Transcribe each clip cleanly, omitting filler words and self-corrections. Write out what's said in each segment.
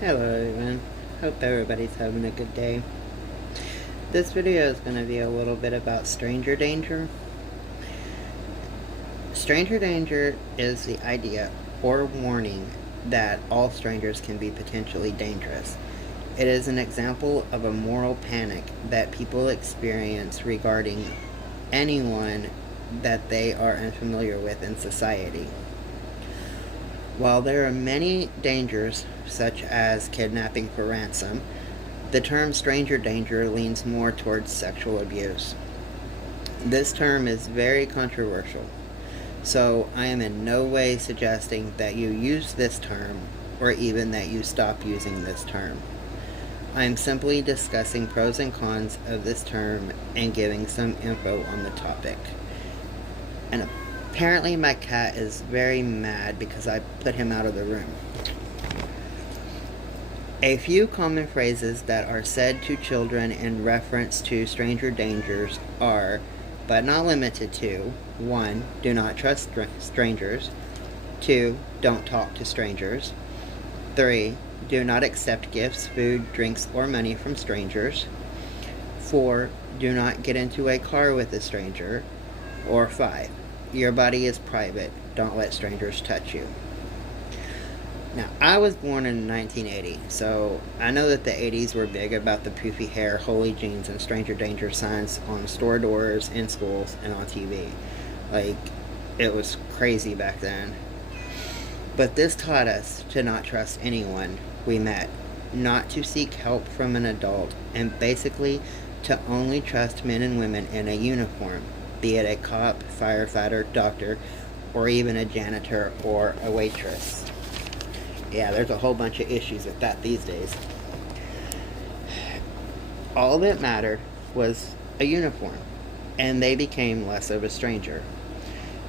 Hello everyone, hope everybody's having a good day. This video is going to be a little bit about stranger danger. Stranger danger is the idea or warning that all strangers can be potentially dangerous. It is an example of a moral panic that people experience regarding anyone that they are unfamiliar with in society. While there are many dangers, such as kidnapping for ransom, the term stranger danger leans more towards sexual abuse. This term is very controversial, so I am in no way suggesting that you use this term or even that you stop using this term. I am simply discussing pros and cons of this term and giving some info on the topic. And apparently my cat is very mad because I put him out of the room. A few common phrases that are said to children in reference to stranger dangers are, but not limited to, 1. Do not trust strangers. 2. Don't talk to strangers. 3. Do not accept gifts, food, drinks, or money from strangers. 4. Do not get into a car with a stranger. Or 5. Your body is private. Don't let strangers touch you. Now, I was born in 1980, so I know that the 80s were big about the poofy hair, holy jeans, and stranger danger signs on store doors, in schools, and on TV. Like, it was crazy back then. But this taught us to not trust anyone we met, not to seek help from an adult, and basically to only trust men and women in a uniform, be it a cop, firefighter, doctor, or even a janitor or a waitress. Yeah, there's a whole bunch of issues with that these days. All that mattered was a uniform, and they became less of a stranger.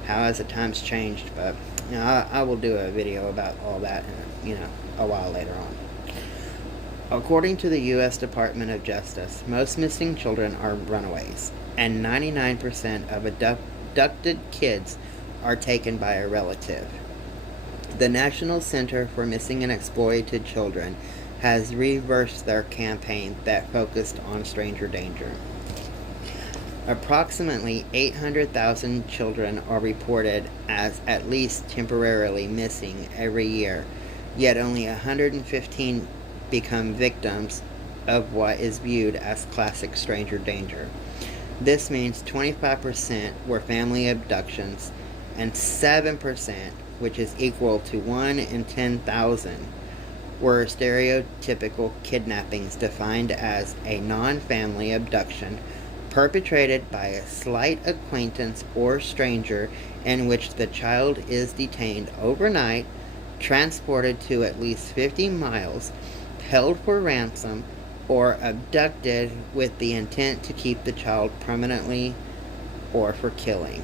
How has the times changed? But I will do a video about all that in a while later on. According to the U.S. Department of Justice, most missing children are runaways, and 99% of abducted kids are taken by a relative. The National Center for Missing and Exploited Children has reversed their campaign that focused on stranger danger. Approximately 800,000 children are reported as at least temporarily missing every year, yet only 115 become victims of what is viewed as classic stranger danger. This means 25% were family abductions and 7%, which is equal to 1 in 10,000, were stereotypical kidnappings defined as a non-family abduction perpetrated by a slight acquaintance or stranger in which the child is detained overnight, transported to at least 50 miles, held for ransom, or abducted with the intent to keep the child permanently or for killing.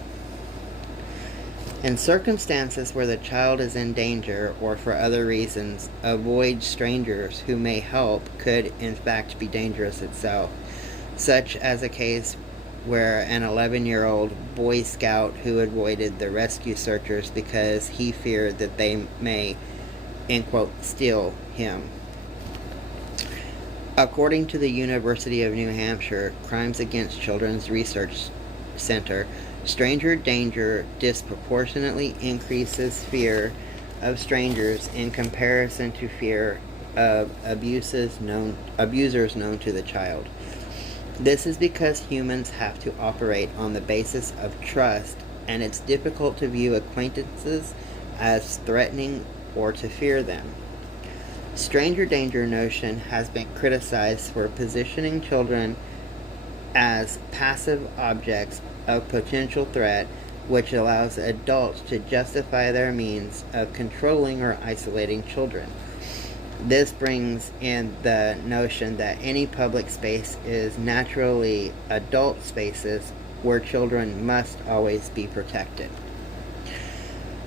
In circumstances where the child is in danger or for other reasons, avoid strangers who may help could in fact be dangerous itself, such as a case where an 11-year-old Boy Scout who avoided the rescue searchers because he feared that they may, end quote, steal him. According to the University of New Hampshire Crimes Against Children's Research Center, stranger danger disproportionately increases fear of strangers in comparison to fear of abusers known to the child. This is because humans have to operate on the basis of trust, and it's difficult to view acquaintances as threatening or to fear them. Stranger danger notion has been criticized for positioning children as passive objects of potential threat, which allows adults to justify their means of controlling or isolating children. This brings in the notion that any public space is naturally adult spaces where children must always be protected.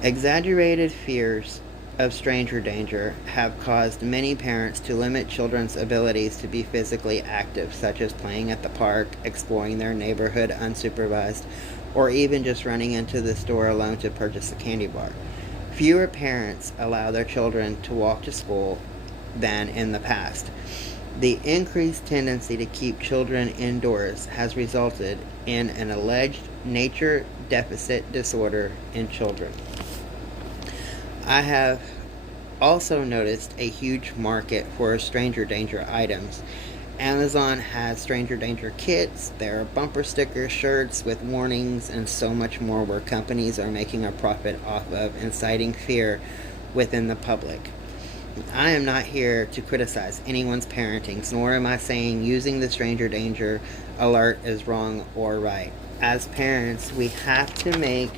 Exaggerated fears of stranger danger have caused many parents to limit children's abilities to be physically active, such as playing at the park, exploring their neighborhood unsupervised, or even just running into the store alone to purchase a candy bar. Fewer parents allow their children to walk to school than in the past. The increased tendency to keep children indoors has resulted in an alleged nature deficit disorder in children. I have also noticed a huge market for stranger danger items. Amazon has stranger danger kits, there are bumper stickers, shirts with warnings, and so much more where companies are making a profit off of inciting fear within the public. I am not here to criticize anyone's parenting, nor am I saying using the stranger danger alert is wrong or right. As parents, we have to make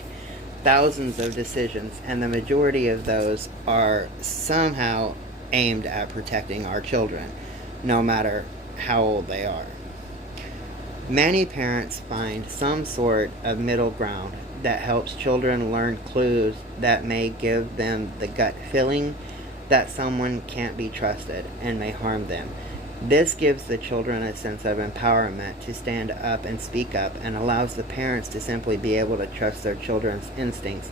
thousands of decisions, and the majority of those are somehow aimed at protecting our children, no matter how old they are. Many parents find some sort of middle ground that helps children learn clues that may give them the gut feeling that someone can't be trusted and may harm them. This gives the children a sense of empowerment to stand up and speak up, and allows the parents to simply be able to trust their children's instincts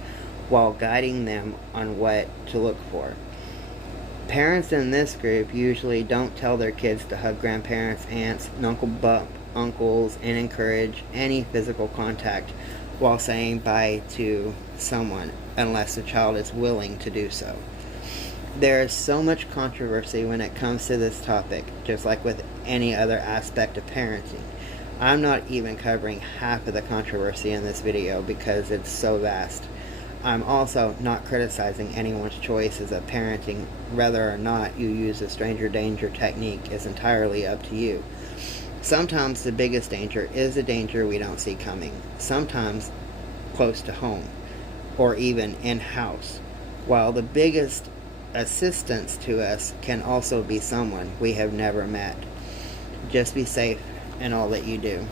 while guiding them on what to look for. Parents in this group usually don't tell their kids to hug grandparents, aunts, bump uncles, and encourage any physical contact while saying bye to someone, unless the child is willing to do so. There is so much controversy when it comes to this topic, just like with any other aspect of parenting. I'm not even covering half of the controversy in this video because it's so vast. I'm also not criticizing anyone's choices of parenting. Whether or not you use the stranger danger technique is entirely up to you. Sometimes the biggest danger is a danger we don't see coming, sometimes close to home, or even in-house, while the biggest assistance to us can also be someone we have never met. Just be safe in all that you do.